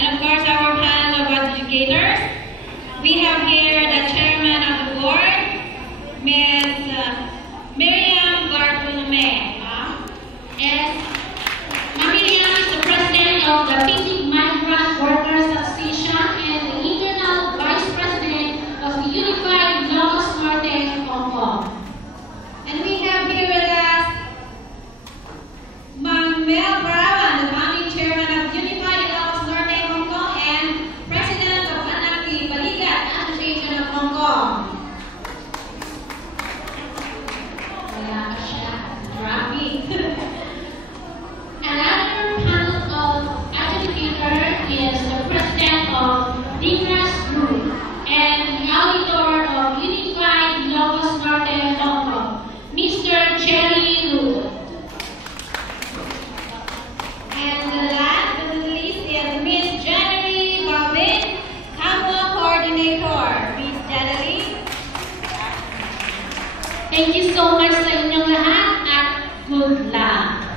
And of course, our panel of educators. We have here the chairman of the board, Ms. Miriam Bartolome. Yes, Miriam is the president of the Picnic Migrant Workers Association and the internal vice president of the Unified Ilocos Norte, Hong Kong. And we have here with us Ma'am Mel Barawan, the founding chairman of Unified Ilocos Norte, Hong Kong, and president of Anak di Balikat Association of Hong Kong. Wala ka siya. Grabe. Another panel of educators is the president of Dignas Group and the auditor of Unified Ilocos Norte, Hong Kong, Mr. Jerry Lu. And the last but not least is Miss January Barbin, Campo Coordinator. Miss January. Thank you so much sa inyong lahat at good luck.